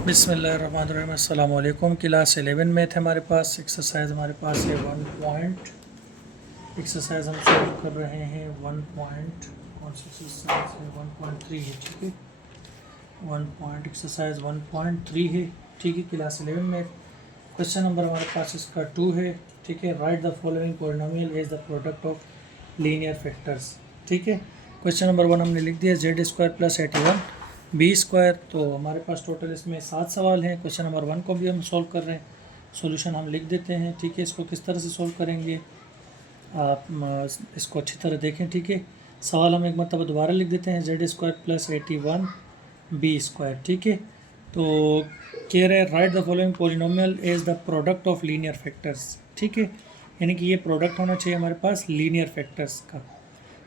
बिस्मिल्लाहिर्रहमानिर्रहीम। अस्सलाम वालेकुम। क्लास 11 में थे हमारे पास एक्सरसाइज हमारे पास है 1 पॉइंट एक्सरसाइज हम सॉल्व कर रहे हैं 1 पॉइंट कौन सी एक्सरसाइज है 1.3 है। ठीक है, 1 पॉइंट एक्सरसाइज 1.3 है। ठीक है, क्लास 11 में क्वेश्चन नंबर हमारे पास इसका 2 है। ठीक है, write the following polynomial is the product of linear factors. ठीक है, क्वेश्चन नंबर 1 हमने लिख दिया z square plus 81 b square. तो हमारे पास टोटल इसमें 7 सवाल हैं। क्वेश्चन नंबर 1 को भी हम सॉल्व कर रहे हैं, सॉल्यूशन हम लिख देते हैं। ठीक है, इसको किस तरह से सॉल्व करेंगे आप इसको अच्छी तरह देखें। ठीक है, सवाल हम एक मरतबा दोबारा लिख देते हैं z square plus 81 b square. ठीक है, तो कह रहे हैं write the following polynomial is the product of linear factors. ठीक है, यानी कि ये प्रोडक्ट होना चाहिए हमारे पास लीनियर फैक्टर्स का।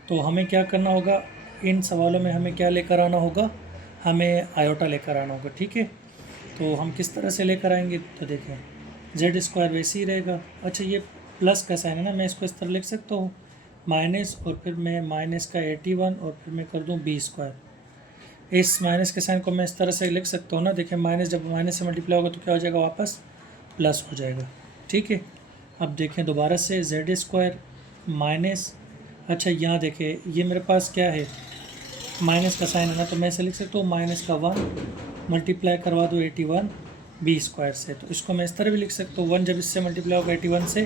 तो हमें क्या करना होगा, इन सवालों में हमें क्या लेकर आना होगा, हमें आयोटा लेकर आना होगा। ठीक है, तो हम किस तरह से लेकर आएंगे, तो देखें जेड स्क्वायर वैसे ही रहेगा। अच्छा, ये प्लस का साइन है ना, मैं इसको इस तरह लिख सकता हूँ माइनस, और फिर मैं माइनस का 81 और फिर मैं कर दूँ बी स्क्वायर। इस माइनस के साइन को मैं इस तरह से लिख सकता हूँ ना, देखें माइनस जब माइनस से मल्टीप्लाई होगा तो क्या हो जाएगा, वापस प्लस हो जाएगा। ठीक है, अब देखें दोबारा से जेड स्क्वायर माइनस, अच्छा यहाँ देखें ये मेरे पास क्या है, माइनस का साइन है ना, तो मैं ऐसे लिख सकता हूँ माइनस का 1 मल्टीप्लाई करवा दो 81 बी स्क्वायर से। तो इसको मैं इस तरह भी लिख सकता हूँ 1 जब इससे मल्टीप्लाई होगा 81 से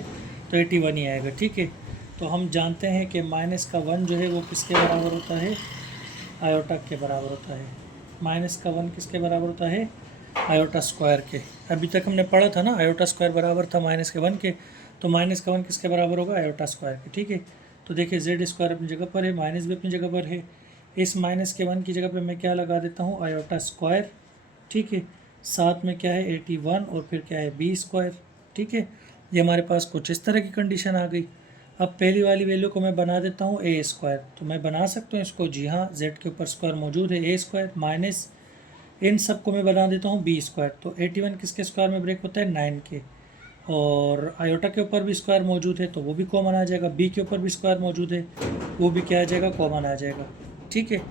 तो 81 ही आएगा। ठीक है, तो हम जानते हैं कि माइनस का 1 जो है वो किसके बराबर होता है, आयोटा के बराबर होता है। माइनस का 1 किसके बराबर होता है, आयोटा स्क्वायर के। अभी तक हमने पढ़ा था ना, आयोटा स्क्वायर बराबर था माइनस के 1 के, तो माइनस का 1 किसके बराबर होगा, आयोटा स्क्वायर के। ठीक है, तो देखिए जेड स्क्वायर अपनी जगह पर है, माइनस भी अपनी जगह पर है। इस माइनस के 1 की जगह पे मैं क्या लगा देता हूँ, आयोटा स्क्वायर। ठीक है, साथ में क्या है 81 और फिर क्या है बी स्क्वायर। ठीक है, ये हमारे पास कुछ इस तरह की कंडीशन आ गई। अब पहली वाली वैल्यू को मैं बना देता हूँ ए स्क्वायर, तो मैं बना सकता हूँ इसको, जी हाँ जेड के ऊपर स्क्वायर मौजूद है, ए स्क्वायर माइनस इन सब को मैं बना देता हूँ बी स्क्वायर। तो 81 किसके स्क्वायर में ब्रेक होता है, 9 के, और आयोटा के ऊपर भी स्क्वायर मौजूद है तो वो भी कॉमन आ जाएगा, बी के ऊपर भी स्क्वायर मौजूद है वो भी क्या आ जाएगा, कॉमन आ जाएगा। ठीक है,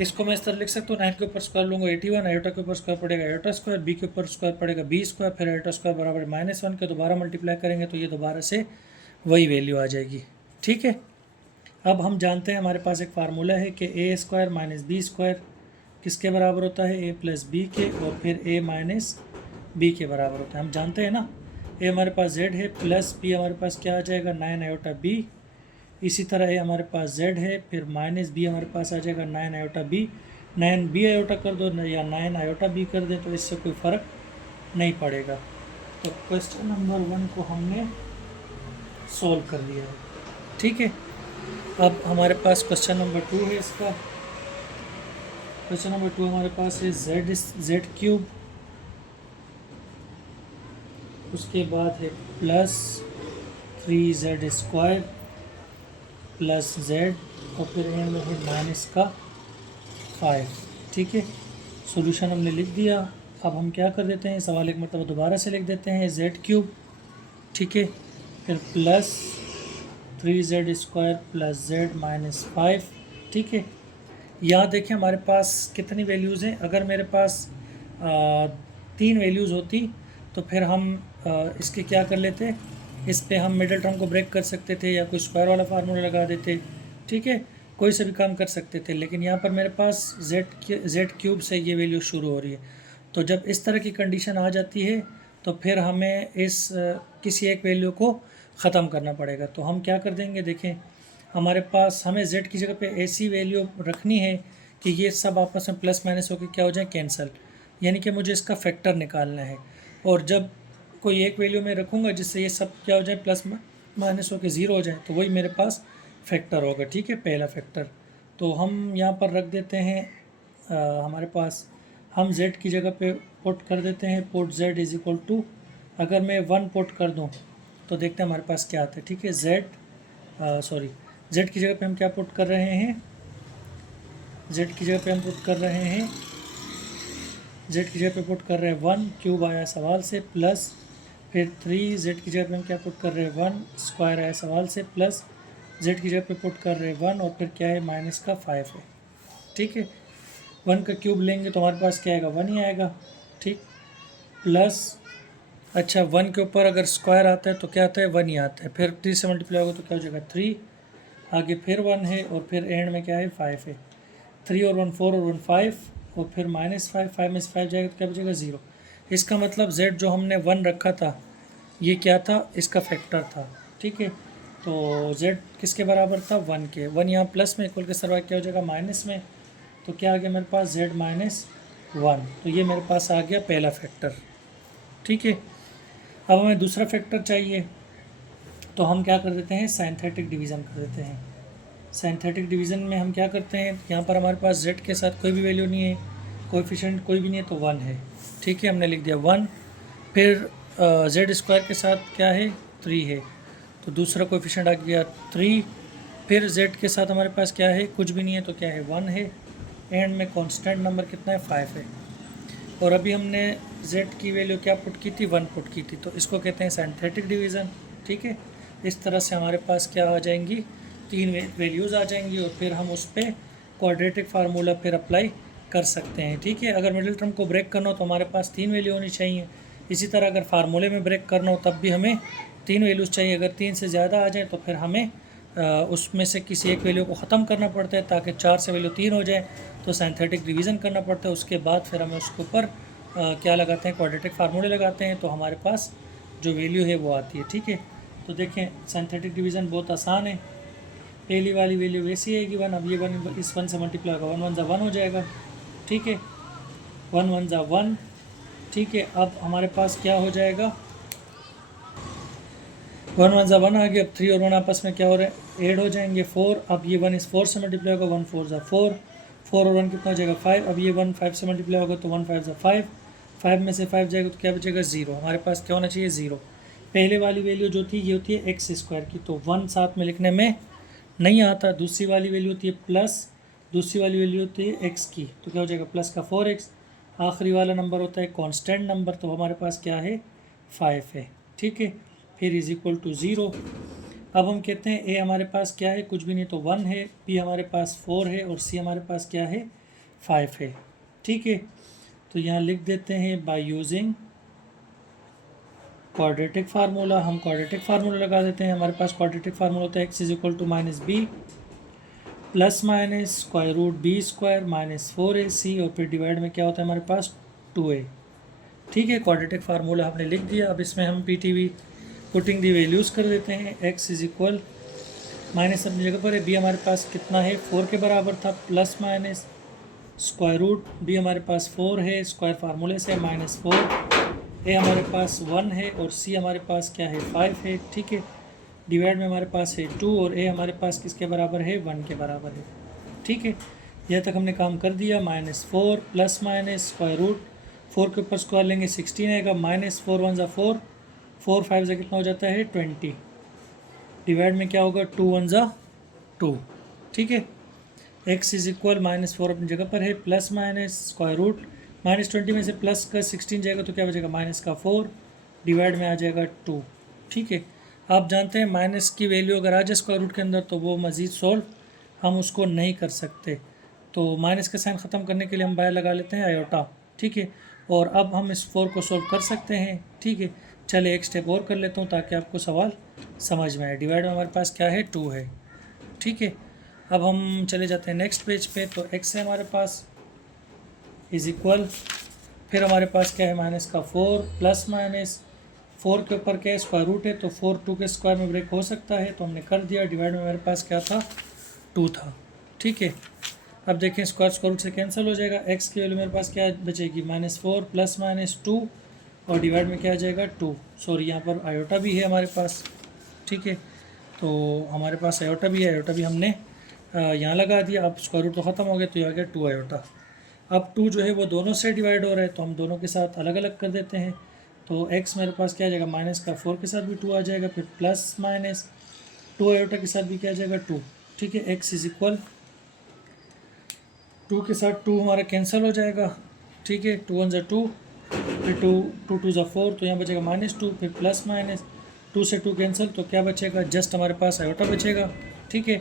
इसको मैं इस तरह लिख सकता हूँ 9 के ऊपर स्क्वायर लूँगा 81, आयोटा के ऊपर स्क्वायर पड़ेगा आयोटा स्क्वायर, बी के ऊपर स्क्वायर पड़ेगा बी स्क्वायर, फिर आयोटा स्क्वायर बराबर -1 के दोबारा मल्टीप्लाई करेंगे तो ये दोबारा से वही वैल्यू आ जाएगी। ठीक है, अब हम जानते हैं हमारे पास एक फार्मूला है कि ए स्क्वायर माइनस बी स्क्वायर किसके बराबर होता है, ए प्लस बी के, और फिर ए माइनस बी के बराबर होता है। हम जानते हैं ना, ए हमारे पास जेड है प्लस बी हमारे पास क्या आ जाएगा 9 आयोटा बी। इसी तरह ए हमारे पास जेड है, फिर माइनस बी हमारे पास आ जाएगा 9 आयोटा बी। 9 बी आयोटा कर दो या 9 आयोटा बी कर दें तो इससे कोई फ़र्क नहीं पड़ेगा। तो क्वेश्चन नंबर 1 को हमने सॉल्व कर लिया है। ठीक है, अब हमारे पास क्वेश्चन नंबर 2 है। इसका क्वेश्चन नंबर 2 हमारे पास है जेड क्यूब, उसके बाद है plus 3z square plus z, और फिर एंड में है माइनस का 5। ठीक है, सॉल्यूशन हमने लिख दिया। अब हम क्या कर देते हैं, सवाल एक मतलब दोबारा से लिख देते हैं जेड क्यूब। ठीक है, फिर plus 3z square plus z minus 5। ठीक है, यहाँ देखें हमारे पास कितनी वैल्यूज़ हैं, अगर मेरे पास 3 वैल्यूज़ होती तो फिर हम इसके क्या कर लेते, इस पे हम मिडिल टर्म को ब्रेक कर सकते थे या कोई स्क्वायर वाला फार्मूला लगा देते। ठीक है, कोई से भी काम कर सकते थे, लेकिन यहाँ पर मेरे पास जेड क्यूब से ये वैल्यू शुरू हो रही है। तो जब इस तरह की कंडीशन आ जाती है तो फिर हमें इस किसी एक वैल्यू को ख़त्म करना पड़ेगा। तो हम क्या कर देंगे, देखें हमारे पास हमें z की जगह पे ऐसी वैल्यू रखनी है कि ये सब आपस में प्लस माइनस होकर क्या हो जाए, कैंसिल, यानी कि मुझे इसका फैक्टर निकालना है। और जब कोई एक वैल्यू में रखूँगा जिससे ये सब क्या हो जाए, प्लस माइनस होकर ज़ीरो हो जाए, तो वही मेरे पास फैक्टर होगा। ठीक है, पहला फैक्टर तो हम यहाँ पर रख देते हैं हमारे पास हम z की जगह पे पुट कर देते हैं put z is equal to, अगर मैं 1 पुट कर दूँ तो देखते हैं हमारे पास क्या आता है। ठीक है, z की जगह पे हम क्या पुट कर रहे हैं, z की जगह पे हम पुट कर रहे हैं, z की जगह पे पुट कर रहे हैं 1 क्यूब आया सवाल से, प्लस फिर 3z की जगह पे हम क्या पुट कर रहे हैं 1 स्क्वायर आया सवाल से, प्लस z की जगह पे पुट कर रहे हैं 1 और फिर क्या है माइनस का 5 है। ठीक है, 1 का क्यूब लेंगे तो हमारे पास क्या आएगा, 1 ही आएगा। ठीक, प्लस अच्छा 1 के ऊपर अगर स्क्वायर आता है तो क्या आता है 1 ही आता है, फिर 3 से मल्टीप्लाई होगा तो क्या हो जाएगा 3, आगे फिर 1 है और फिर एंड में क्या है 5 है, 3 और 1 4 और 1 5 और फिर -5, 5 में से 5 जाएगा तो क्या बचेगा 0। इसका मतलब z जो हमने 1 रखा था ये क्या था, इसका फैक्टर था, ठीक है। तो z किसके बराबर था 1 के, 1 यहाँ प्लस में इक्वल के सरवा क्या हो जाएगा माइनस में, तो क्या आ गया मेरे पास z -1, तो ये मेरे पास आ गया पहला फैक्टर, ठीक है। अब हमें दूसरा फैक्टर चाहिए तो हम क्या कर देते हैं साइंथेटिक डिवीज़न कर देते हैं। साइंथेटिक डिवीज़न में हम क्या करते हैं, यहाँ पर हमारे पास z के साथ कोई भी वैल्यू नहीं है, कोएफिशिएंट कोई भी नहीं है तो 1 है, ठीक है, हमने लिख दिया 1। फिर z स्क्वायर के साथ क्या है 3 है, तो दूसरा कोएफिशिएंट आ गया 3। फिर z के साथ हमारे पास क्या है कुछ भी नहीं है तो क्या है 1 है, एंड में कांस्टेंट नंबर कितना है 5 है। और अभी हमने z की वैल्यू क्या पुट की थी 1 पुट की थी, तो इसको कहते हैं साइंथेटिक डिवीज़न, ठीक है। इस तरह से हमारे पास क्या आ जाएंगी 3 वैल्यूज़ आ जाएंगी और फिर हम उस पर क्वाड्रेटिक फार्मूला फिर अप्लाई कर सकते हैं, ठीक है। अगर मिडिल टर्म को ब्रेक करना हो तो हमारे पास 3 वैल्यू होनी चाहिए, इसी तरह अगर फार्मूले में ब्रेक करना हो तब भी हमें 3 वैल्यूज़ चाहिए, अगर 3 से ज़्यादा आ जाए तो फिर हमें उसमें से किसी एक वैल्यू को ख़त्म करना पड़ता है ताकि 4 से वैल्यू 3 हो जाए, तो साइंथेटिक डिवीज़न करना पड़ता है। उसके बाद फिर हमें उसके ऊपर क्या लगाते हैं क्वाड्रेटिक फार्मूले लगाते हैं, तो हमारे पास जो वैल्यू है वो आती है, ठीक है। तो देखें सिंथेटिक डिवीज़न बहुत आसान है, पहली वाली वैल्यू वैसी आएगी 1, अब ये 1 इस 1 से मल्टीप्लाई होगा 1 1 ज़ा 1 हो जाएगा, ठीक है, 1 1 ज़ा 1, ठीक है। अब हमारे पास क्या हो जाएगा 1 1 ज़ा 1 आ गया, अब 3 और 1 आपस में क्या हो रहा है ऐड हो जाएंगे 4, अब ये 1 इस 4 से मल्टीप्लाई होगा 1 4 ज़ा 4, 4 और 1 कितना हो जाएगा 5, अब ये 1 5 से मल्टीप्लाई होगा तो 1 5 ज़ा 5, 5 में से 5 जाएगा तो क्या बचेगा 0, हमारे पास क्या होना चाहिए 0। पहले वाली वैल्यू जो थी ये होती है एक्स स्क्वायर की, तो 1 साथ में लिखने में नहीं आता, दूसरी वाली वैल्यू होती है प्लस, दूसरी वाली वैल्यू होती है एक्स की, तो क्या हो जाएगा प्लस का 4x, आखिरी वाला नंबर होता है कांस्टेंट नंबर, तो हमारे पास क्या है 5 है, ठीक है। फिर इज इक्वल टू 0। अब हम कहते हैं ए हमारे पास क्या है कुछ भी नहीं तो 1 है, बी हमारे पास 4 है और सी हमारे पास क्या है 5 है, ठीक है। तो यहाँ लिख देते हैं बाय यूजिंग क्वाड्रेटिक फार्मूला, हम क्वाड्रेटिक फार्मूला लगा देते हैं। हमारे पास क्वाड्रेटिक फार्मूला होता है x is equal to minus b plus minus square root b square minus 4ac और फिर डिवाइड में क्या होता है हमारे पास 2a, ठीक है। क्वाड्रेटिक फार्मूला हमने लिख दिया, अब इसमें हम PTV पुटिंग दी वैल्यूज़ कर देते हैं। x इज इक्वल माइनस अपनी जगह पर है, b हमारे पास कितना है 4 के बराबर था, plus minus square root b हमारे पास 4 है, स्क्वायर फार्मूले से -4, a हमारे पास 1 है और c हमारे पास क्या है 5 है, ठीक है। डिवाइड में हमारे पास है 2 और a हमारे पास किसके बराबर है 1 के बराबर है, ठीक है। यह तक हमने काम कर दिया। -4 प्लस माइनस स्क्वायर रूट 4 के ऊपर स्क्वायर लेंगे 16 आएगा, -4 1 ज़ा 4, 4 5 ज़ा कितना हो जाता है 20, डिवाइड में क्या होगा 2 1 ज़ा 2, ठीक है। x इज इक्वल -4 अपनी जगह पर है, प्लस माइनस स्क्वायर रूट -20 में से प्लस का 16 जाएगा तो क्या बचेगा माइनस का 4, डिवाइड में आ जाएगा 2, ठीक है। आप जानते हैं माइनस की वैल्यू अगर आ जाए स्क्वायर रूट के अंदर तो वो मज़ीद सोल्व हम उसको नहीं कर सकते, तो माइनस का साइन ख़त्म करने के लिए हम बाहर लगा लेते हैं आयोटा, ठीक है। और अब हम इस 4 को सोल्व कर सकते हैं, ठीक है। चले एक स्टेप और कर लेता हूँ ताकि आपको सवाल समझ में आए। डिवाइड में हमारे पास क्या है 2 है, ठीक है। अब हम चले जाते हैं नेक्स्ट पेज पे, तो x है हमारे पास इज इक्वल, फिर हमारे पास क्या है माइनस का 4 प्लस माइनस 4 के ऊपर क्या है स्क्वायर रूट है, तो 4 2 के स्क्वायर में ब्रेक हो सकता है तो हमने कर दिया। डिवाइड में हमारे पास क्या था 2 था, ठीक है। अब देखें स्क्वायर रूट से कैंसिल हो जाएगा, x की वैल्यू मेरे पास क्या बचेगी -4 प्लस माइनस 2 और डिवाइड में क्या आ जाएगा 2, सॉरी यहाँ पर आयोटा भी है हमारे पास, ठीक है। तो हमारे पास आयोटा भी है, आयोटा भी हमने यहाँ लगा दिया। अब स्क्वायर रूट तो ख़त्म हो गया तो ये आ गया 2 आयोटा। अब 2 जो है वो दोनों से डिवाइड हो रहा है तो हम दोनों के साथ अलग अलग कर देते हैं, तो x मेरे पास क्या आ जाएगा माइनस का 4 के साथ भी 2 आ जाएगा, फिर प्लस माइनस 2 आयोटा के साथ भी क्या आ जाएगा 2, ठीक है। x इज इक्वल 2 के साथ 2 हमारा कैंसिल हो जाएगा, ठीक है। 2 1 ज़ा 2, फिर 2 2 ज़ा 4, तो यहाँ बचेगा -2, फिर प्लस माइनस 2 से 2 कैंसिल तो क्या बचेगा जस्ट हमारे पास आयोटा बचेगा, ठीक है।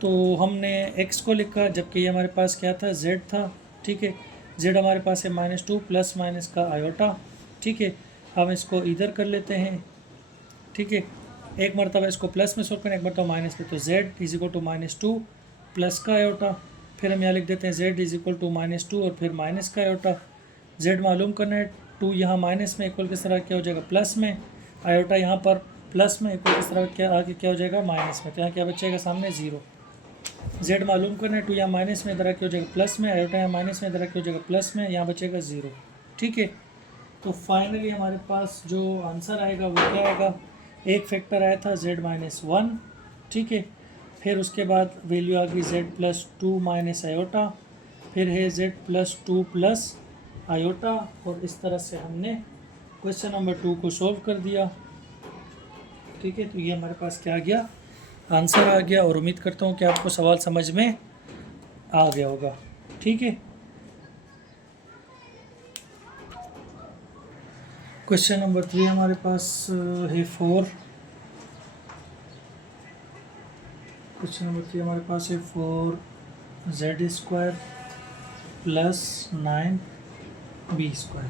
तो हमने x को लिखा जबकि ये हमारे पास क्या था z था, ठीक है। जेड हमारे पास है -2 प्लस माइनस का आयोटा, ठीक है। हम इसको इधर कर लेते हैं, ठीक है। एक मरतबा इसको प्लस में सोल्व करें, एक मरतबा माइनस में, तो z is equal to -2 plus का आयोटा, फिर हम यहाँ लिख देते हैं z इज इक्वल टू -2 और फिर माइनस का आयोटा। z मालूम करना है, 2 यहाँ माइनस में इक्वल किस तरह क्या हो जाएगा प्लस में, आयोटा यहाँ पर प्लस में इक्वल किस तरह क्या आगे क्या हो जाएगा माइनस में, तो यहाँ क्या बचेगा सामने 0। z मालूम करना है, 2 यहाँ माइनस में, इधर क्या हो जाएगा प्लस में, आयोटा यहाँ माइनस में, इधर क्या हो जाएगा प्लस में, यहाँ बचेगा 0, ठीक है। तो फाइनली हमारे पास जो आंसर आएगा वो क्या आएगा, एक फैक्टर आया था z-1, ठीक है। फिर उसके बाद वैल्यू आ गई z+2 माइनस आयोटा, फिर है z+2 प्लस आयोटा, और इस तरह से हमने क्वेश्चन नंबर 2 को सॉल्व कर दिया, ठीक है। तो ये हमारे पास क्या आ गया, आंसर आ गया, और उम्मीद करता हूँ कि आपको सवाल समझ में आ गया होगा, ठीक है। क्वेश्चन नंबर 3 हमारे पास है 4। क्वेश्चन नंबर 3 हमारे पास है 4z² प्लस 9b²,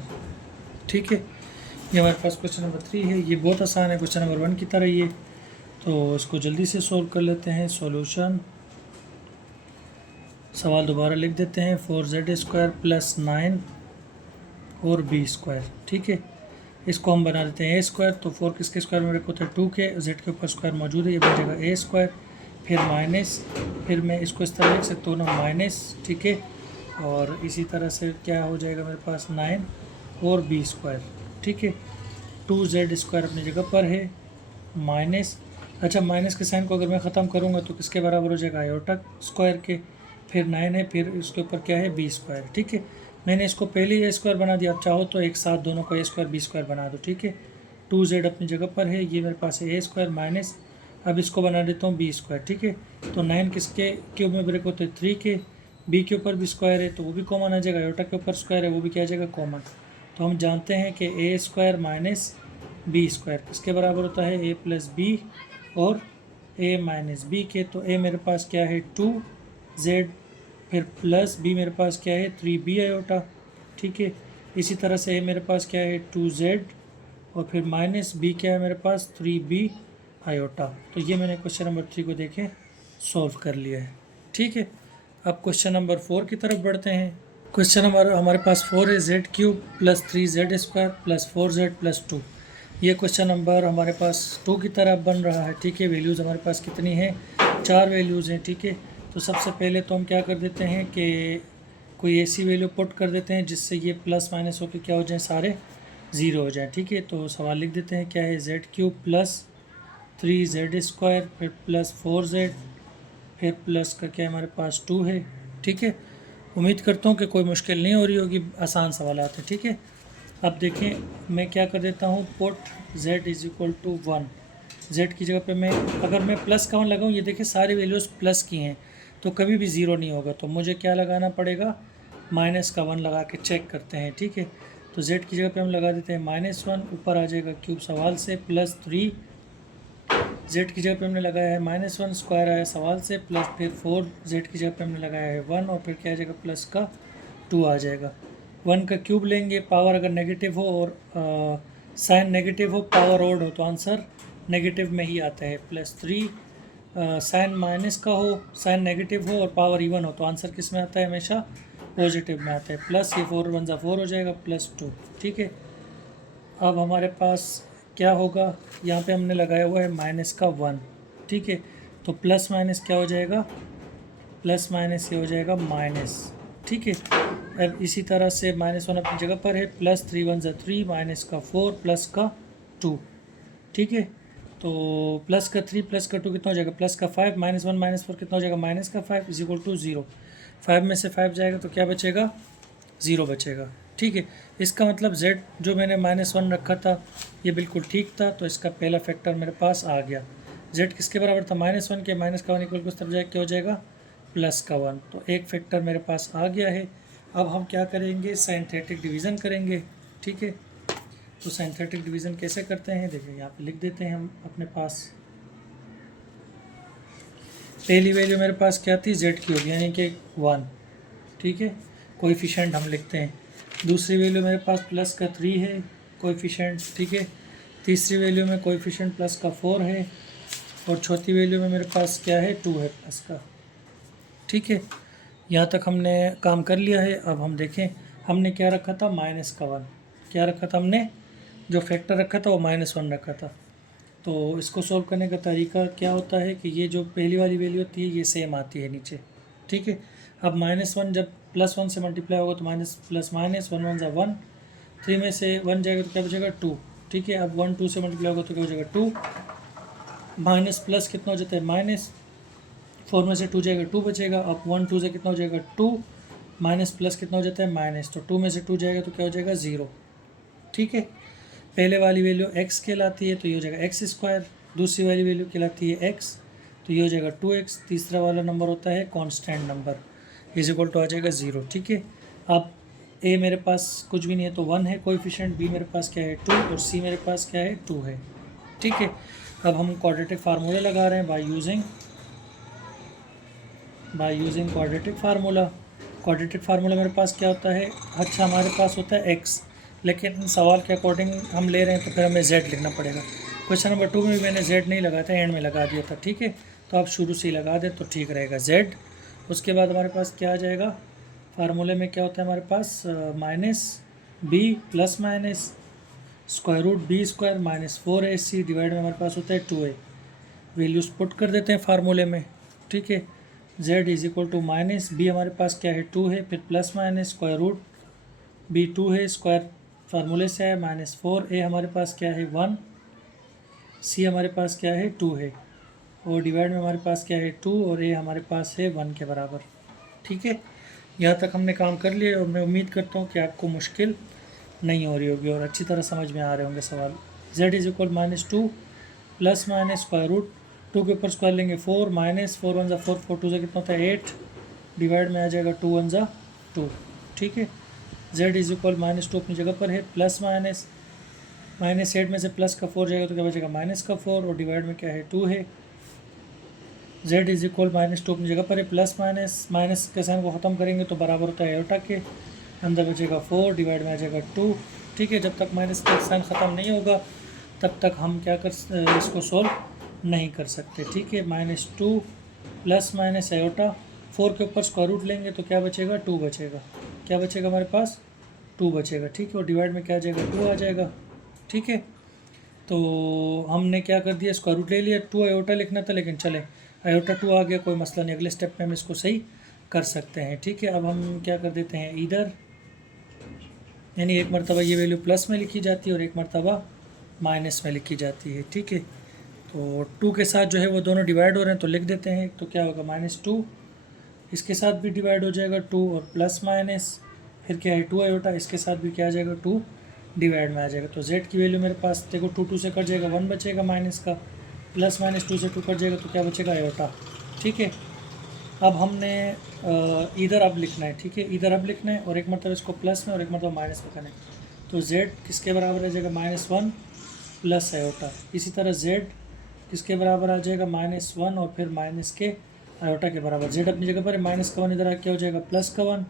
ठीक है। ये हमारे पास क्वेश्चन नंबर 3 है। ये बहुत आसान है, क्वेश्चन नंबर 1 की तरह ये, तो इसको जल्दी से सॉल्व कर लेते हैं। सॉल्यूशन, सवाल दोबारा लिख देते हैं, 4z² प्लस 9 और b², ठीक है। इसको हम बना देते हैं a², तो 4 किसके स्क्वायर में रखो थे 2 के, z के ऊपर स्क्वायर मौजूद है, ये बन जाएगा a², फिर माइनस, फिर मैं इसको इस तरह लिख सकता हूँ ना माइनस, ठीक है। और इसी तरह से क्या हो जाएगा मेरे पास 9 और b², ठीक है। 2z² अपनी जगह पर है, माइनस, अच्छा माइनस के साइन को अगर मैं ख़त्म करूँगा तो किसके बराबर हो जाएगा आयोटा स्क्वायर के, फिर 9 है, फिर इसके ऊपर क्या है b², ठीक है। मैंने इसको पहले ही a² बना दिया, आप चाहो तो एक साथ दोनों को a² b² बना दो, ठीक है। 2z अपनी जगह पर है, ये मेरे पास है a² माइनस, अब इसको बना देता हूँ b², ठीक है। तो 9 किसके क्यूब में ब्रेक होते हैं 3 के, b के ऊपर भी स्क्वायर है तो वो भी कॉमन आ जाएगा, आयोटा के ऊपर स्क्वायर है वो भी क्या आ जाएगा कॉमन। तो हम जानते हैं कि a² माइनस b² किसके बराबर होता है a प्लस बी और a माइनस बी के। तो a मेरे पास क्या है 2z, फिर प्लस b मेरे पास क्या है 3b आयोटा, ठीक है। इसी तरह से a मेरे पास क्या है 2z और फिर माइनस b क्या है मेरे पास 3b आयोटा। तो ये मैंने क्वेश्चन नंबर 3 को देखें सॉल्व कर लिया है, ठीक है। अब क्वेश्चन नंबर 4 की तरफ बढ़ते हैं। क्वेश्चन नंबर हमारे पास 4 है z³ plus 3z² plus 4z plus 2। ये क्वेश्चन नंबर हमारे पास 2 की तरह बन रहा है, ठीक है। वैल्यूज़ हमारे पास कितनी हैं, 4 वैल्यूज़ हैं, ठीक है। तो सबसे पहले तो हम क्या कर देते हैं कि कोई ऐसी वैल्यू पुट कर देते हैं जिससे ये प्लस माइनस होकर क्या हो जाए सारे 0 हो जाए, ठीक है। तो सवाल लिख देते हैं क्या है z³ प्लस 3z², फिर प्लस 4z, फिर प्लस का क्या हमारे पास 2 है, ठीक है। उम्मीद करता हूँ कि कोई मुश्किल नहीं हो रही होगी, आसान सवाल आते हैं, ठीक है। अब देखें मैं क्या कर देता हूँ, put z is equal to 1, z की जगह पे मैं अगर मैं प्लस का 1 लगाऊँ, ये देखिए सारी वैल्यूज़ प्लस की हैं तो कभी भी 0 नहीं होगा, तो मुझे क्या लगाना पड़ेगा माइनस का 1 लगा के चेक करते हैं, ठीक है। तो z की जगह पे हम लगा देते हैं -1, ऊपर आ जाएगा क्यूब सवाल से, प्लस 3, z की जगह पे हमने लगाया है -1, स्क्वायर आया सवाल से, प्लस फिर 4, z की जगह पे हमने लगाया है 1 और फिर क्या आ जाएगा प्लस का 2 आ जाएगा। 1 का क्यूब लेंगे, पावर अगर नेगेटिव हो और साइन नेगेटिव हो, पावर ओड हो तो आंसर नेगेटिव में ही आता है। प्लस 3 साइन माइनस का हो, साइन नेगेटिव हो और पावर इवन हो तो आंसर किस में आता है हमेशा पॉजिटिव में आता है। प्लस ये 4 1 4 हो जाएगा प्लस 2, ठीक है। अब हमारे पास क्या होगा, यहाँ पे हमने लगाया हुआ है माइनस का 1, ठीक है। तो प्लस माइनस क्या हो जाएगा, प्लस माइनस ये हो जाएगा माइनस, ठीक है। अब इसी तरह से -1 अपनी जगह पर है, प्लस 3 1 3, माइनस का 4 प्लस का 2, ठीक है। तो प्लस का 3 प्लस का 2 कितना हो जाएगा प्लस का 5, -1 -4 कितना हो जाएगा माइनस का 5 इज इक्वल टू 0। 5 में से 5 जाएगा तो क्या बचेगा 0 बचेगा, ठीक है। इसका मतलब z जो मैंने -1 रखा था ये बिल्कुल ठीक था, तो इसका पहला फैक्टर मेरे पास आ गया। z किसके बराबर था -1 के, माइनस का 1 इक्वल उस तरफ जाए क्या हो जाएगा प्लस का 1, तो एक फैक्टर मेरे पास आ गया है। अब हम क्या करेंगे सिंथेटिक डिवीज़न करेंगे, ठीक है। तो सिंथेटिक डिवीज़न कैसे करते हैं देखिए यहाँ पे लिख देते हैं हम अपने पास। पहली वैल्यू मेरे पास क्या थी z की होगी यानी कि 1, ठीक है। कोएफिशिएंट हम लिखते हैं। दूसरी वैल्यू मेरे पास प्लस का 3 है कोएफिशिएंट, ठीक है। तीसरी वैल्यू में कोएफिशिएंट प्लस का 4 है, और चौथी वैल्यू में मेरे पास क्या है, 2 है प्लस का, ठीक है। यहाँ तक हमने काम कर लिया है। अब हम देखें, हमने क्या रखा था, माइनस का 1, क्या रखा था हमने, जो फैक्टर रखा था वो -1 रखा था। तो इसको सॉल्व करने का तरीका क्या होता है कि ये जो पहली वाली वैल्यू होती है ये सेम आती है नीचे, ठीक है। अब -1 जब +1 से मल्टीप्लाई होगा तो माइनस प्लस माइनस, 1 1 ज़ा 1, 3 में से 1 जाएगा तो क्या बचेगा, 2, ठीक है। अब 1 2 से मल्टीप्लाई होगा तो क्या बचेगा, 2, माइनस प्लस कितना हो जाता है, माइनस, 4 में से 2 जाएगा 2 बचेगा। अब 1 2 से कितना हो जाएगा, 2, माइनस प्लस कितना हो जाता है, माइनस, तो 2 में से 2 जाएगा तो क्या हो जाएगा, 0, ठीक है। पहले वाली वैल्यू x कहलाती है तो ये हो जाएगा x², दूसरी वाली वैल्यू कहलाती है x तो ये हो जाएगा 2x, तीसरा वाला नंबर होता है constant number, is equal to आ जाएगा 0, ठीक है। अब a मेरे पास कुछ भी नहीं है तो 1 है कोएफिशिएंट, b मेरे पास क्या है 2, और c मेरे पास क्या है 2 है, ठीक है। अब हम क्वाड्रेटिक फार्मूला लगा रहे हैं by using quadratic formula. Quadratic formula मेरे पास क्या होता है, अच्छा हमारे पास होता है x, लेकिन सवाल के अकॉर्डिंग हम ले रहे हैं तो फिर हमें z लिखना पड़ेगा। क्वेश्चन नंबर 2 में भी मैंने z नहीं लगाया था, एंड में लगा दिया था, ठीक है। तो आप शुरू से ही लगा दें तो ठीक रहेगा z। उसके बाद हमारे पास क्या आ जाएगा, फार्मूले में क्या होता है हमारे पास, -b plus minus √b² -4ac divide में हमारे पास होता है 2a। वैल्यूज पुट कर देते हैं फार्मूले में, ठीक है। z is equal to minus b हमारे पास क्या है 2 है, फिर प्लस माइनस b 2 है, स्क्वायर फार्मूले से है, -4a हमारे पास क्या है 1, c हमारे पास क्या है 2 है, और डिवाइड में हमारे पास क्या है 2, और a हमारे पास है 1 के बराबर, ठीक है। यहाँ तक हमने काम कर लिया और मैं उम्मीद करता हूँ कि आपको मुश्किल नहीं हो रही होगी और अच्छी तरह समझ में आ रहे होंगे सवाल। z is equal -2 plus minus √2 के ऊपर स्क्वायर लेंगे 4, -4 1 ज़ा 4, 4 2 से कितना होता है 8, डिवाइड में आ जाएगा 2 1 ज़ा 2, ठीक है। z इज इक्वल -2 अपनी जगह पर है, प्लस माइनस -8 में से प्लस का 4 जाएगा तो क्या बचेगा, -4, और डिवाइड में क्या है 2 है। z इज इक्वल -2 अपनी जगह पर है, प्लस माइनस के साइन को ख़त्म करेंगे तो बराबर होता है एटा के, अंदर बचेगा 4, डिवाइड में आ जाएगा 2, ठीक है। जब तक माइनस का साइन ख़त्म नहीं होगा तब तक हम क्या कर इसको सॉल्व नहीं कर सकते, ठीक है। -2 प्लस माइनस एटा, 4 के ऊपर स्क्वायर रूट लेंगे तो क्या बचेगा, 2 बचेगा, क्या बचेगा हमारे पास, 2 बचेगा, ठीक है। और डिवाइड में क्या आ जाएगा, 2 आ जाएगा, ठीक है। तो हमने क्या कर दिया, स्क्वायर रूट ले लिया, 2 आयोटा लिखना था लेकिन चले आयोटा 2 आ गया, कोई मसला नहीं, अगले स्टेप में हम इसको सही कर सकते हैं, ठीक है। अब हम क्या कर देते हैं, इधर यानी एक मरतबा ये वैल्यू प्लस में लिखी जाती है और एक मरतबा माइनस में लिखी जाती है, ठीक है। तो 2 के साथ जो है वो दोनों डिवाइड हो रहे हैं तो लिख देते हैं, तो क्या होगा -2, इसके साथ भी डिवाइड हो जाएगा 2, और प्लस माइनस फिर क्या है 2 आयोटा, इसके साथ भी क्या आ जाएगा 2 डिवाइड में आ जाएगा। तो z की वैल्यू मेरे पास देखो 2 2 से कट जाएगा 1 बचेगा माइनस का, प्लस -2 से 2 कट जाएगा तो क्या बचेगा आयोटा, ठीक है। अब हमने इधर अब लिखना है, ठीक है, इधर अब लिखना है और एक मतलब इसको प्लस में और एक मतलब माइनस में करना है। तो z किसके बराबर आ जाएगा, -1 प्लस आयोटा। इसी तरह z किसके बराबर आ जाएगा, -1 और फिर माइनस के आयोटा के बराबर। z अपनी जगह पर है, -1 इधर आके हो जाएगा +1,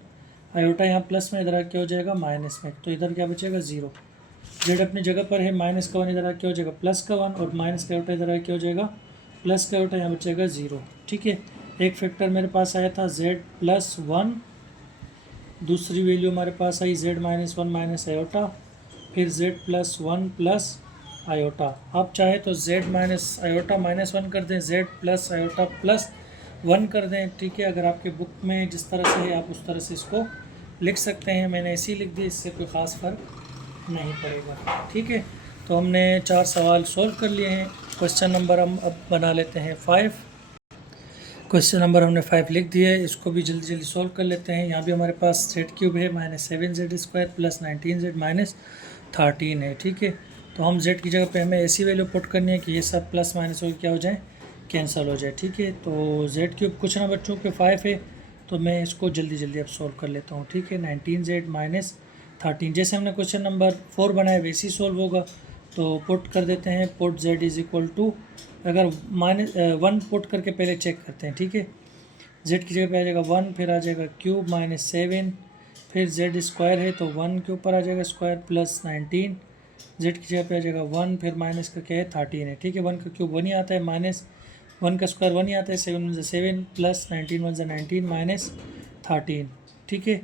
आयोटा यहाँ प्लस में इधर आके हो जाएगा माइनस में, तो इधर क्या बचेगा 0। z अपनी जगह पर है, -1 इधर आके हो जाएगा +1, और माइनस का आयोटा इधर आके हो जाएगा प्लस का आयोटा, यहाँ बचेगा 0, ठीक है। एक फैक्टर मेरे पास आया था z+1, दूसरी वैल्यू हमारे पास आई z-1 माइनस आयोटा, फिर z+1 प्लस आयोटा। आप चाहे तो z माइनस आयोटा -1 कर दें, z प्लस आयोटा +1 कर दें, ठीक है। अगर आपके बुक में जिस तरह से है आप उस तरह से इसको लिख सकते हैं, मैंने ऐसे ही लिख दी, इससे कोई ख़ास फ़र्क नहीं पड़ेगा, ठीक है। तो हमने 4 सवाल सॉल्व कर लिए हैं। क्वेश्चन नंबर हम अब बना लेते हैं 5। क्वेश्चन नंबर हमने 5 लिख दिया है, इसको भी जल्दी जल्दी सॉल्व कर लेते हैं। यहाँ भी हमारे पास z³ है, -7z² प्लस 19z -13 है, ठीक है। तो हम z की जगह पे हमें ऐसी वैल्यू पुट करनी है कि ये सब प्लस माइनस हो क्या हो जाए, कैंसिल हो जाए, ठीक है। तो z³ कुछ ना बच्चों के 5 है, तो मैं इसको जल्दी जल्दी अब सॉल्व कर लेता हूँ, ठीक है। 19z -13 जैसे हमने क्वेश्चन नंबर 4 बनाया वैसे ही सॉल्व होगा। तो पुट कर देते हैं, put z is equal to, अगर -1 पुट करके पहले चेक करते हैं, ठीक है। z की जगह पे आ जाएगा 1, फिर आ जाएगा क्यूब -7, फिर जेड स्क्वायर है तो 1 के ऊपर आ जाएगा स्क्वायर प्लस 19, जेड की जगह पे आ जाएगा 1, फिर माइनस का क्या है 13 है, ठीक है। 1 का क्यूब 1 ही आता है, माइनस 1 का स्क्वायर 1 ही आता है, 7 1 7 प्लस 19 1 19 माइनस 13, ठीक है।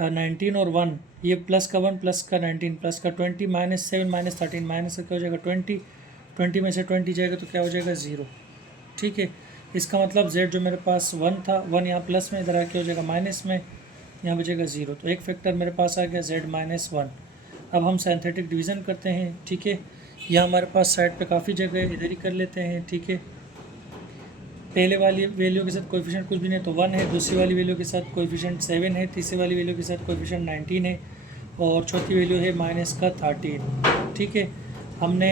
19 और 1 ये प्लस का 1 प्लस का 19 प्लस का 20 माइनस 7 माइनस 13 माइनस का क्या हो जाएगा 20, 20 में से 20 जाएगा तो क्या हो जाएगा 0, ठीक है। इसका मतलब z जो मेरे पास 1 था, 1 यहाँ प्लस में, इधर आके हो जाएगा माइनस में, यहाँ बचेगा 0, तो एक फैक्टर मेरे पास आ गया z माइनस 1। अब हम सिंथेटिक डिवीज़न करते हैं, ठीक है। यहाँ हमारे पास साइड पे काफ़ी जगह है, इधर ही कर लेते हैं, ठीक है। पहले वाली वैल्यू के साथ कोएफिशिएंट कुछ भी नहीं तो 1 है, दूसरी वाली वैल्यू के साथ कोएफिशिएंट 7 है, तीसरी वाली वैल्यू के साथ कोएफिशिएंट 19 है, और चौथी वैल्यू है माइनस का 13, ठीक है। हमने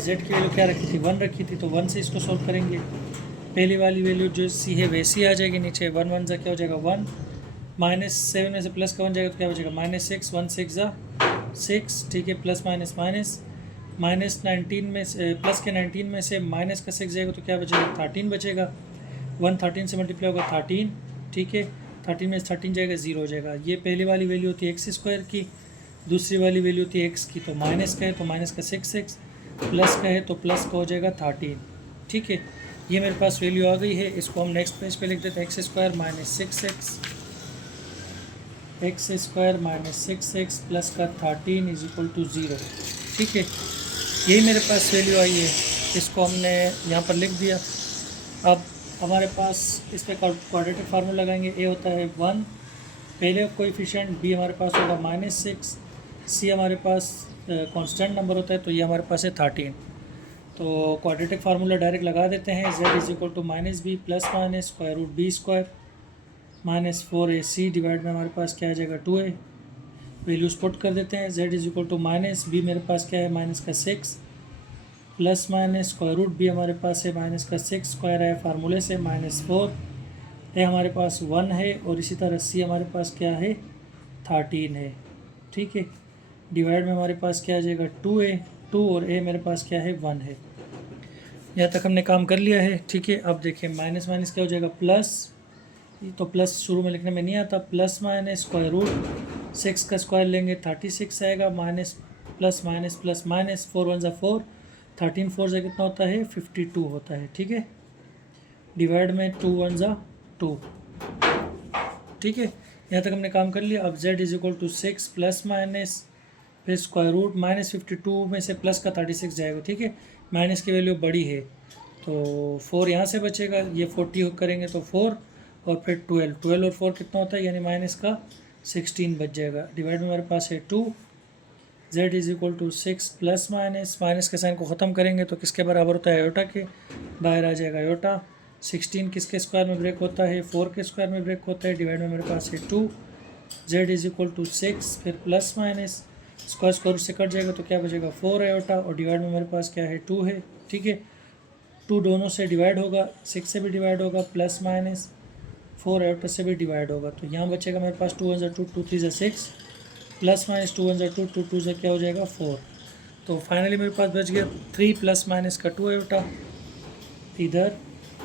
z की वैल्यू क्या रखी थी 1 रखी थी, तो 1 से इसको सोल्व करेंगे। पहली वाली वैल्यू जो सी है वैसी आ जाएगी नीचे, 1 1 सा क्या हो जाएगा 1, माइनस 7 में से प्लस का 1 जाएगा तो क्या बचेगा माइनस 6, 1 6 जा 6, ठीक है। प्लस माइनस माइनस माइनस 19 में से प्लस के 19 में से माइनस का 6 जाएगा तो क्या बचेगा 13 बचेगा, 1 13 से मल्टीप्लाई होगा 13, ठीक है। 13 में से 13 जाएगा 0 हो जाएगा। ये पहली वाली वैल्यू होती है एक्स स्क्वायर की, दूसरी वाली वैल्यू होती है एक्स की, तो माइनस का है तो माइनस का 6 एक्स, प्लस का है तो प्लस का हो जाएगा 13, ठीक है। ये मेरे पास वैल्यू आ गई है, इसको हम नेक्स्ट पेज पे लिख देते हैं, x square minus 6 x plus का 13 इज इक्वल टू 0, ठीक है। यही मेरे पास वैल्यू आई है, इसको हमने यहाँ पर लिख दिया। अब हमारे पास इस पर क्वाड्रेटिक फार्मूला लगाएंगे, ए होता है 1 पहले कोएफिशिएंट, बी हमारे पास होगा -6, सी हमारे पास कांस्टेंट नंबर होता है, तो ये हमारे पास है 13। तो क्वाड्रेटिक फार्मूला डायरेक्ट लगा देते हैं, z is equal to -b plus minus square root b square minus 4ac divide में हमारे पास क्या आ जाएगा 2a। वैल्यूज पुट कर देते हैं, z is equal to minus b मेरे पास क्या है माइनस का 6 plus minus square root b हमारे पास है माइनस का 6 स्क्वायर है फार्मूले से -4, a हमारे पास 1 है, और इसी तरह c हमारे पास क्या है 13 है, ठीक है। डिवाइड में हमारे पास क्या आ जाएगा 2a, 2 और a मेरे पास क्या है 1 है। यहाँ तक हमने काम कर लिया है, ठीक है। अब देखिए माइनस माइनस क्या हो जाएगा प्लस, तो प्लस शुरू में लिखने में नहीं आता, प्लस माइनस स्क्वायर रूट 6 का स्क्वायर लेंगे 36 आएगा, minus plus minus plus minus 4 1 ज़ा 4, 13 4 से कितना होता है 52 होता है, ठीक है। डिवाइड में 2 1 ज़ा 2, ठीक है। यहाँ तक हमने काम कर लिया। अब z is equal to 6 plus minus फिर स्क्वायर रूट -52 में से प्लस का 36 जाएगा, ठीक है। माइनस की वैल्यू बड़ी है तो 4 यहाँ से बचेगा, ये 40 करेंगे तो 4 और फिर 12 और 4 कितना होता है, यानी माइनस का 16 बच जाएगा। डिवाइड में हमारे पास है 2, z is equal to 6 plus minus minus के साइन को ख़त्म करेंगे तो किसके बराबर होता है आयोटा के, बाहर आ जाएगा आयोटा। 16 किसके स्क्वायर में ब्रेक होता है 4 के स्क्वायर में ब्रेक होता है। डिवाइड में मेरे पास है 2, z इज इक्वल टू 6 फिर प्लस माइनस स्क्वायर से कट जाएगा तो क्या बचेगा 4 आयोटा, और डिवाइड में मेरे पास क्या है 2 है, ठीक है। 2 दोनों से डिवाइड होगा, 6 से भी डिवाइड होगा, प्लस माइनस 4 आयोटा से भी डिवाइड होगा, तो यहाँ बचेगा मेरे पास 2 1 ज़ा 2 2 3 ज़ा 6 प्लस माइनस 2 1 ज़ा 2 2 2 ज़ा क्या हो जाएगा 4। तो फाइनली मेरे पास बच गया 3 प्लस माइनस का 2 आयोटा इधर,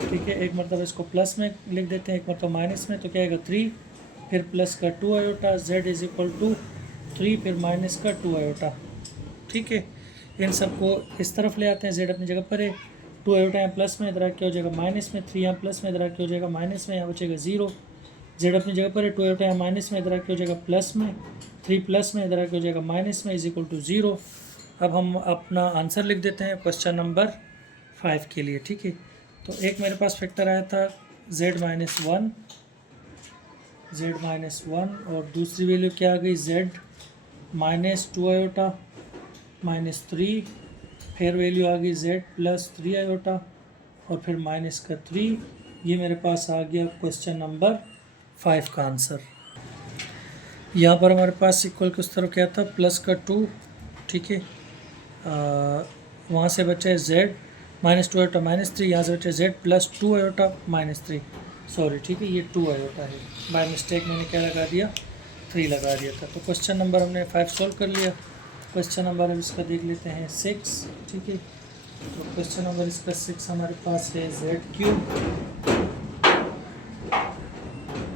ठीक है। एक मरतबा इसको प्लस में लिख देते हैं, एक मरतबा माइनस में, तो क्या आएगा 3 फिर प्लस का 2 iota, z is equal to 3 फिर माइनस का 2 आयोटा, ठीक है। इन सबको इस तरफ ले आते हैं, z अपनी जगह पर है, 2 आयोटा यहाँ प्लस में, इधर क्या हो जाएगा माइनस में, 3 यहाँ प्लस में, इधर क्या हो जाएगा माइनस में, यहाँ बचेगा 0। z अपनी जगह पर है, 2 आयोटा यहाँ माइनस में, इधर क्या हो जाएगा प्लस में, 3 प्लस में, इधर क्या हो जाएगा माइनस में, इज इक्वल टू 0। अब हम अपना आंसर लिख देते हैं क्वेश्चन नंबर 5 के लिए, ठीक है। तो एक मेरे पास फैक्टर आया था z माइनस 1 और दूसरी वैल्यू क्या आ गई z माइनस 2 आयोटा माइनस 3, फिर वैल्यू आ गई z प्लस 3 आयोटा और फिर माइनस का 3। ये मेरे पास आ गया क्वेश्चन नंबर 5 का आंसर। यहाँ पर हमारे पास इक्वल के उस तरफ क्या था प्लस का 2, ठीक है। वहाँ से बचा है z माइनस 2 आयोटा माइनस 3, यहाँ से बचा z plus 2 iota minus 3, sorry, ठीक है, ये 2 आयोटा है, बाय मिस्टेक मैंने क्या लगा दिया 3 लगा दिया था। तो क्वेश्चन नंबर हमने 5 सॉल्व कर लिया। क्वेश्चन नंबर अब इसका देख लेते हैं 6, ठीक है। तो क्वेश्चन नंबर इसका 6 हमारे पास है z³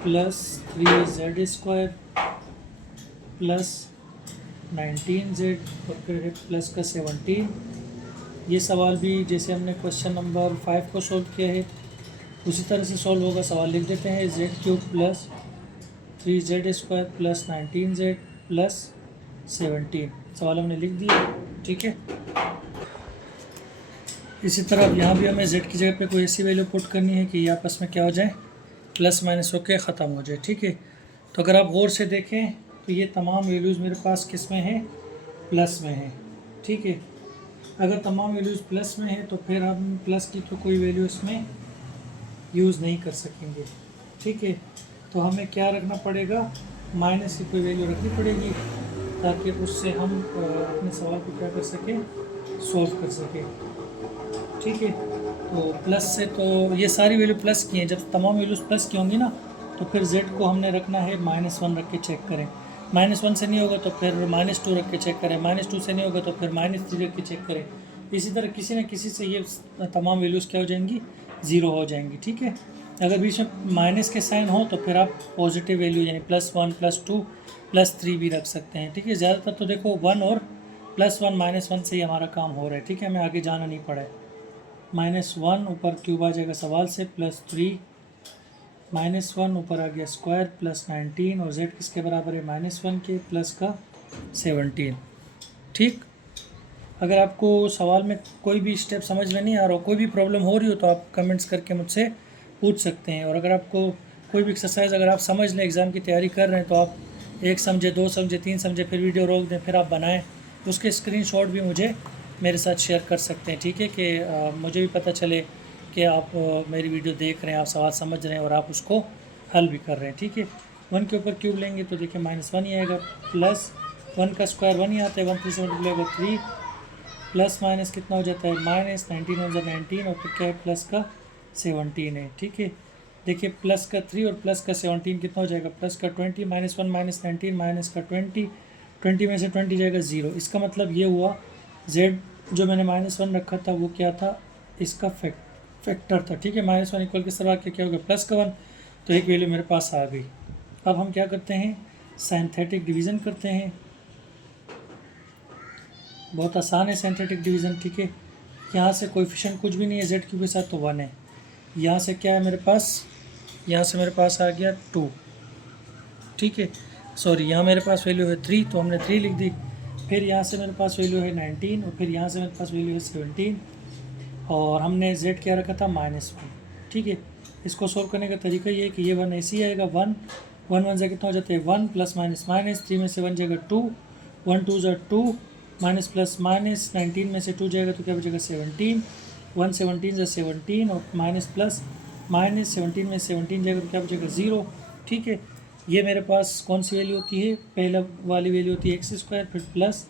plus 3z² plus 19z और फिर है प्लस का 17। ये सवाल भी जैसे हमने क्वेश्चन नंबर 5 को सॉल्व किया है उसी तरह से सॉल्व होगा। सवाल लिख देते हैं z³ plus 3z² plus 19z plus 17। सवाल हमने लिख दिया, ठीक है। इसी तरह यहाँ भी हमें z की जगह पे कोई ऐसी वैल्यू पुट करनी है कि ये आपस में क्या हो जाए, प्लस माइनस होके ख़त्म हो जाए, ठीक है। तो अगर आप गौर से देखें तो ये तमाम वैल्यूज़ मेरे पास किस में है, प्लस में है, ठीक है। अगर तमाम वैल्यूज़ प्लस में है तो फिर हम प्लस की तो कोई वैल्यू इसमें यूज़ नहीं कर सकेंगे, ठीक है। तो हमें क्या रखना पड़ेगा, माइनस की कोई वैल्यू रखनी पड़ेगी ताकि उससे हम अपने सवाल को क्या कर सकें, सॉल्व कर सकें, ठीक है। तो प्लस से तो ये सारी वैल्यू प्लस की हैं, जब तमाम वैल्यूज़ प्लस की होंगी ना तो फिर z को हमने रखना है -1 रख के चेक करें। -1 से नहीं होगा तो फिर -2 रख के चेक करें, -2 से नहीं होगा तो फिर -3 रख के चेक करें। इसी तरह किसी न किसी से ये तमाम वैल्यूज़ क्या हो जाएंगी, ज़ीरो हो जाएंगी, ठीक है। अगर बीच में माइनस के साइन हो तो फिर आप पॉजिटिव वैल्यू यानी +1 +2 +3 भी रख सकते हैं, ठीक है। ज़्यादातर तो देखो 1 और +1 -1 से ही हमारा काम हो रहा है, ठीक है। हमें आगे जाना नहीं पड़ा है। -1 ऊपर क्यूब आ जाएगा सवाल से, +3 -1 ऊपर आ गया स्क्वायर प्लस 19 और z किसके बराबर है, -1 के प्लस का 17, ठीक। अगर आपको सवाल में कोई भी स्टेप समझ में नहीं आ रहा हो, कोई भी प्रॉब्लम हो रही हो तो आप कमेंट्स करके मुझसे पूछ सकते हैं। और अगर आपको कोई भी एक्सरसाइज अगर आप समझ लें, एग्ज़ाम की तैयारी कर रहे हैं तो आप 1 समझे, 2 समझे, 3 समझे, फिर वीडियो रोक दें, फिर आप बनाएं, उसके स्क्रीनशॉट भी मुझे मेरे साथ शेयर कर सकते हैं, ठीक है। कि मुझे भी पता चले कि आप मेरी वीडियो देख रहे हैं, आप सवाल समझ रहे हैं और आप उसको हल भी कर रहे हैं, ठीक है। 1 के ऊपर क्यूब लेंगे तो देखिए -1 ही आएगा, प्लस 1 का स्क्वायर 1 ही आता है, 1 3 से मल्टीप्लाई 3 प्लस माइनस कितना हो जाता है, -19 1 19 और फिर क्या है, प्लस का 17 है, ठीक है। देखिए प्लस का 3 और प्लस का 17 कितना हो जाएगा, प्लस का 20 -1 -19 माइनस का 20 20 में से 20 जाएगा 0। इसका मतलब ये हुआ z जो मैंने -1 रखा था वो क्या था, इसका फैक्टर था, ठीक है। -1 इक्वल किस तरह क्या हो गया, प्लस का 1, तो एक वैल्यू मेरे पास आ गई। अब हम क्या करते हैं, सिंथेटिक डिवीज़न करते हैं। बहुत आसान है सिंथेटिक डिवीज़न, ठीक है। यहाँ से कोएफिशिएंट कुछ भी नहीं है z क्यूब के साथ तो 1 है। यहाँ से क्या है मेरे पास, यहाँ से मेरे पास आ गया 2, ठीक है। सॉरी, यहाँ मेरे पास वैल्यू है 3 तो हमने 3 लिख दी। फिर यहाँ से मेरे पास वैल्यू है 19 और फिर यहाँ से मेरे पास वैल्यू है 17 और हमने z क्या रखा था, -1, ठीक है। इसको सॉल्व करने का तरीका ये है कि ये 1 ऐसे ही आएगा, 1 1 1 से कितना हो जाता है 1 प्लस माइनस माइनस, 3 में से 1 जाएगा 2, 1 2 ज़ा 2, माइनस प्लस माइनस, 19 में से 2 जाएगा तो क्या बचेगा 17, 1 17 ज़ा 17 और माइनस प्लस माइनस, 17 में 17 जाएगा तो क्या बचेगा 0, ठीक है। ये मेरे पास कौन सी वैल्यू होती है, पहला वाली वैल्यू होती है x², फिर प्लस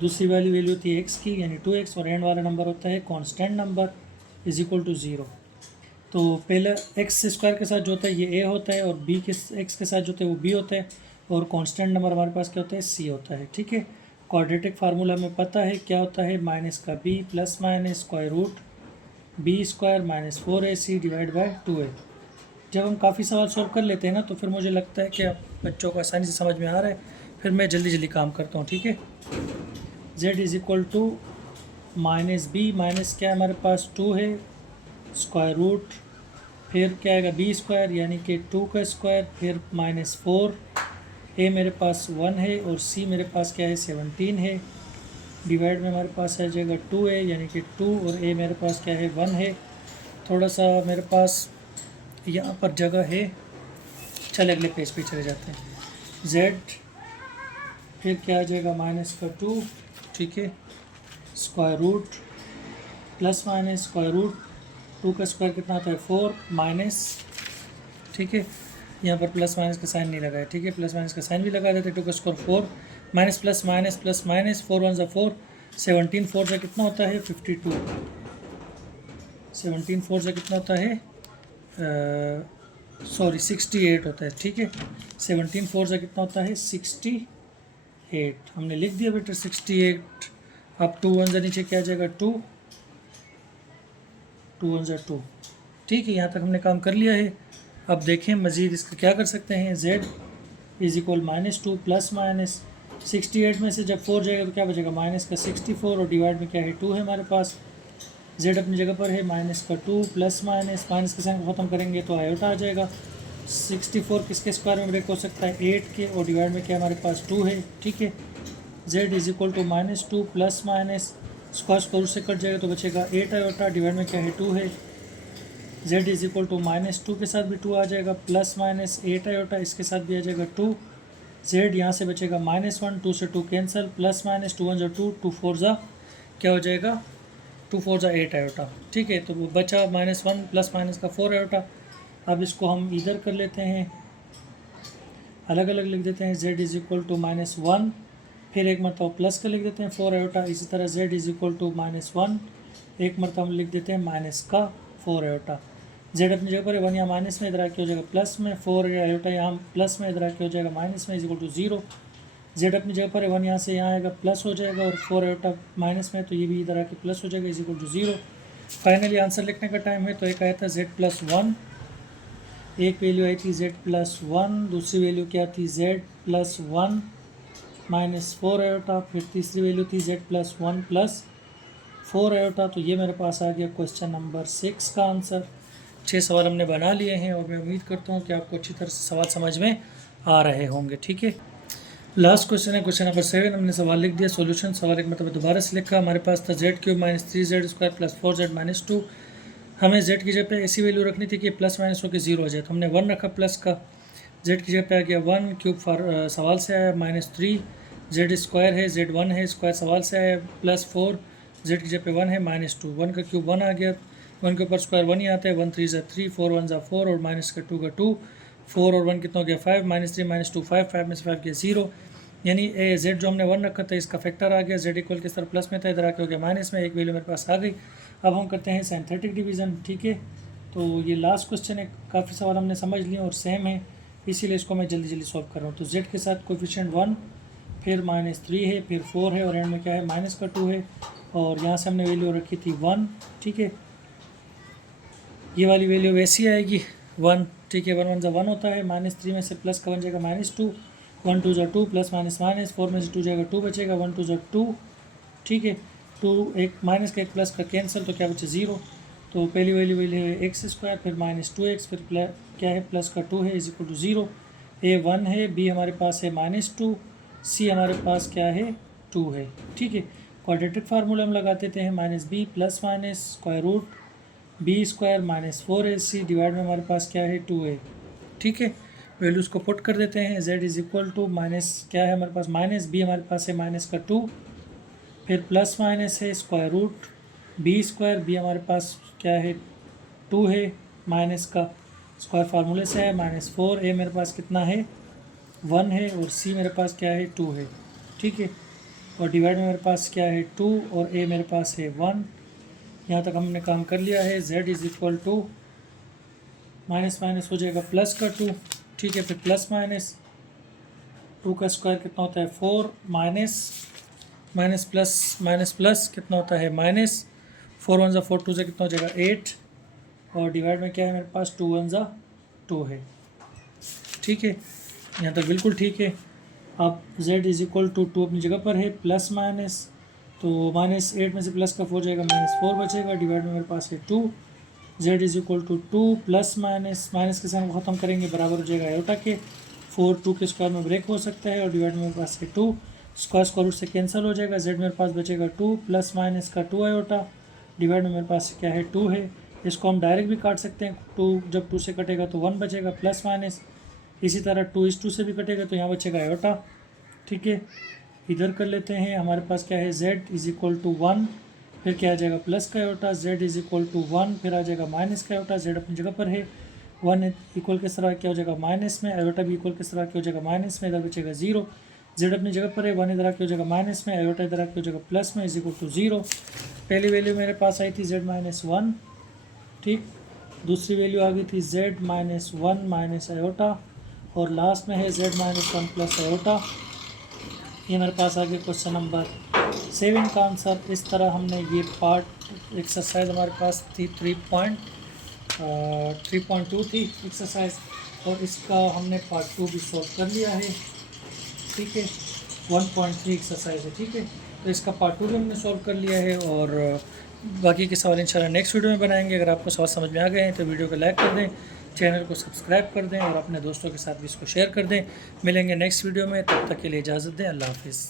दूसरी वाली वैल्यू होती है x की यानी 2x और एंड वाला नंबर होता है constant number is equal to 0। तो पहला x² के साथ जो होता है ये a होता है और b के x के साथ जो होता है वो b होता है और कांस्टेंट नंबर हमारे पास क्या होता है, c होता है, ठीक है। क्वाड्रेटिक फार्मूला हमें पता है क्या होता है, माइनस का b plus minus square root b² minus 4ac divide by 2a। जब हम काफ़ी सवाल सॉल्व कर लेते हैं ना तो फिर मुझे लगता है कि आप बच्चों को आसानी से समझ में आ रहा है, फिर मैं जल्दी जल्दी काम करता हूँ, ठीक है। z is equal to -b, minus क्या है हमारे पास 2 है, स्क्वायर रूट फिर क्या आएगा b² यानी कि 2 का स्क्वायर, फिर -4, a मेरे पास 1 है और c मेरे पास क्या है 17 है, डिवाइड में हमारे पास आ जाएगा 2a यानी कि 2 और a मेरे पास क्या है 1 है। थोड़ा सा मेरे पास यहाँ पर जगह है, चल अगले पेज पे चले जाते हैं। z फिर क्या आ जाएगा -2, ठीक है, square root plus minus square root 2 का स्क्वायर कितना आता है 4 माइनस, ठीक है। यहाँ पर प्लस माइनस का साइन नहीं लगाया, ठीक है, प्लस माइनस का साइन भी लगा देते, 2 का square 4 minus plus minus plus minus, 4 1 ज़ा 4, 17 4 से कितना होता है 52, 17 4 से कितना होता है 68 होता है, ठीक है। 17 4 से कितना होता है 68, हमने लिख दिया बेटा 68। अब 2 1 से नीचे क्या आ जाएगा 2 2 1 ज़ा 2, ठीक है। यहाँ तक हमने काम कर लिया है। अब देखें मज़ीद इसका क्या कर सकते हैं, z is equal -2 plus minus 68 में से जब 4 जाएगा तो क्या बचेगा माइनस का 64 और डिवाइड में क्या है 2 है हमारे पास। z अपनी जगह पर है माइनस का 2 प्लस माइनस माइनस के साइन को ख़त्म करेंगे तो आयोटा आ जाएगा। 64 किसके स्क्वायर में ब्रेक हो सकता है 8 के और डिवाइड में क्या हमारे पास 2 है। ठीक है, z is equal to -2 plus minus square से कट जाएगा तो बचेगा 8 आयोटा, डिवाइड में क्या है 2 है। z इज इक्वल टू -2 के साथ भी 2 आ जाएगा, प्लस माइनस 8 आयोटा इसके साथ भी आ जाएगा 2। z यहाँ से बचेगा -1, 2 से 2 कैंसिल, प्लस माइनस 2 1 2, 2 4 जा क्या हो जाएगा 2 4 जा 8 आयोटा। ठीक है, तो वो बचा -1 प्लस माइनस का 4 आयोटा। अब इसको हम इधर कर लेते हैं, अलग अलग लिख देते हैं। z इज इक्वल टू -1, फिर एक मरतबा प्लस का लिख देते हैं 4 आयोटा। इसी तरह z इज इक्वल टू -1, एक मरतबा हम लिख देते हैं माइनस का 4 आयोटा। z अपनी जगह पर 1 यहाँ माइनस में, इधर आके हो जाएगा प्लस में, 4 आयोटा यहाँ प्लस में, इधर आके हो जाएगा माइनस में, इज इक्वल टू 0। z अपनी जगह पर 1 यहाँ से यहाँ आएगा प्लस हो जाएगा और 4 आयोटा माइनस में, तो ये भी इधर आके प्लस हो जाएगा, is equal to 0। Finally answer लिखने का टाइम है। तो एक आया था z+1, एक वैल्यू आई थी z+1, दूसरी वैल्यू क्या थी z+1 -4 आयोटा, फिर तीसरी वैल्यू थी z+1 + 4 आयोटा। तो ये मेरे पास आ गया क्वेश्चन नंबर 6 का आंसर। 6 सवाल हमने बना लिए हैं और मैं उम्मीद करता हूँ कि आपको अच्छी तरह से सवाल समझ में आ रहे होंगे। ठीक है, लास्ट क्वेश्चन है क्वेश्चन नंबर 7। हमने सवाल लिख दिया, सॉल्यूशन सवाल एक मतलब दोबारा से लिखा। हमारे पास था z³ -3z² + 4z -2। हमें z की जगह पे ऐसी वैल्यू रखनी थी कि प्लस माइनस होकर 0 आ जाए, तो हमने 1 रखा प्लस का। z की जगह पे आ गया 1 क्यूब सवाल से आया, -3 z² है, z1 है, स्क्वायर सवाल से आया, +4 z की जगह पे 1 है, -2 1 का क्यूब 1 आ गया, 1 के ऊपर स्क्वायर 1 ही आता है, 1 3 ज़ा 3, 4 1 ज़ा 4 और माइनस का 2 का 2, 4 और 1 कितना हो गया 5, -3 -2 5, 5 में से 5 गया 0। यानी z जो हमने 1 रखा था इसका फैक्टर आ गया, z इक्वल किस तरह प्लस में था, इधर आके हो गया माइनस में, एक वैल्यू मेरे पास आ गई। अब हम करते हैं सिंथेटिक डिवीज़न। ठीक है, तो ये लास्ट क्वेश्चन है, काफ़ी सवाल हमने समझ लिए और सेम है, इसीलिए इसको मैं जल्दी जल्दी सॉल्व कर रहा हूँ। तो z के साथ कोफिशिएंट 1, फिर -3 है, फिर 4 है और एंड में क्या है माइनस का 2 है, और यहाँ से हमने वैल्यू रखी थी 1। ठीक है, ये वाली वैल्यू वैसी आएगी 1। ठीक है, 1 1 ज़ा 1 होता है, -3 में से प्लस का बन जाएगा -2, 1 2 ज़ा 2 प्लस माइनस माइनस, 4 में से 2 जाएगा 2 बचेगा, 1 2 ज़ा 2। ठीक है, 2 एक माइनस का एक प्लस का कैंसिल, तो क्या बचे 0। तो पहली वैल्यू है x², फिर -2x, फिर क्या है प्लस का 2 है, इज इक्वल टू 0। a 1 है, b हमारे पास है -2, c हमारे पास क्या है 2 है। ठीक है, क्वाड्रेटिक फार्मूला हम लगा देते हैं, -b plus minus square root b² -4ac divide में हमारे पास क्या है 2 है। ठीक है, वैल्यूज़ को पुट कर देते हैं। z is equal to minus क्या है हमारे पास -b हमारे पास है माइनस का 2, फिर प्लस माइनस है स्क्वायर रूट b², b हमारे पास क्या है 2 है, माइनस का स्क्वायर फार्मूले से है -4, a मेरे पास कितना है 1 है और c मेरे पास क्या है 2 है। ठीक है, और डिवाइड में मेरे पास क्या है 2 और a मेरे पास है 1। यहाँ तक हमने काम कर लिया है। z is equal to minus minus हो जाएगा प्लस का 2। ठीक है, फिर प्लस माइनस 2 का स्क्वायर कितना होता है 4, माइनस प्लस कितना होता है माइनस, 4 1 ज़ा 4, 2 से कितना हो जाएगा 8, और डिवाइड में क्या है मेरे पास 2 1 ज़ा 2 है। ठीक है, यहाँ तक बिल्कुल ठीक है। अब z इज इक्वल टू 2 अपनी जगह पर है, प्लस माइनस, तो -8 में से प्लस का 4 जाएगा, -4 बचेगा, डिवाइड में मेरे पास है 2। z is equal to 2 plus minus के साथ ख़त्म करेंगे, बराबर हो जाएगा आयोटा के, 4 2 के स्क्वायर में ब्रेक हो सकता है, और डिवाइड में मेरे पास है 2, स्क्वायर रूट से कैंसिल हो जाएगा, z मेरे पास बचेगा 2 प्लस माइनस का 2 आयोटा, डिवाइड में मेरे पास क्या है 2 है। इसको हम डायरेक्ट भी काट सकते हैं, 2 जब 2 से कटेगा तो 1 बचेगा प्लस माइनस, इसी तरह 2 इस 2 से भी कटेगा तो यहाँ बचेगा आयोटा। ठीक है, इधर कर लेते हैं, हमारे पास क्या है z इज इक्वल टू 1, फिर क्या आ जाएगा प्लस का iota, z is equal to 1, फिर आ जाएगा माइनस का आयोटा, z अपनी जगह पर है, 1 इक्वल किस तरह क्या हो जाएगा माइनस में, आयोटा भी इक्वल किस तरह क्या हो जाएगा माइनस में, इधर बचेगा 0। z अपनी जगह पर है, 1 इधर आके हो जाएगा माइनस में, आयोटा इधर आके हो जाएगा प्लस में, इज इक्वल टू 0। पहली वैल्यू मेरे पास आई थी z-1। ठीक, दूसरी वैल्यू आ गई थी z-1 माइनस आयोटा, और लास्ट में है z-1 प्लस आयोटा। ये मेरे पास आ गया क्वेश्चन नंबर 7 का आंसर। इस तरह हमने ये पार्ट एक्सरसाइज हमारे पास थी 3.2 थी एक्सरसाइज, और इसका हमने पार्ट 2 भी सॉल्व कर लिया है। ठीक है, 1.3 एक्सरसाइज है, ठीक है। तो इसका पार्ट 2 भी हमने सॉल्व कर लिया है और बाकी के सवाल इंशाल्लाह नेक्स्ट वीडियो में बनाएंगे। अगर आपको सवाल समझ में आ गए हैं तो वीडियो को लाइक कर दें, चैनल को सब्सक्राइब कर दें और अपने दोस्तों के साथ भी इसको शेयर कर दें। मिलेंगे नेक्स्ट वीडियो में, तब तक के लिए इजाज़त दें। अल्लाह हाफिज़।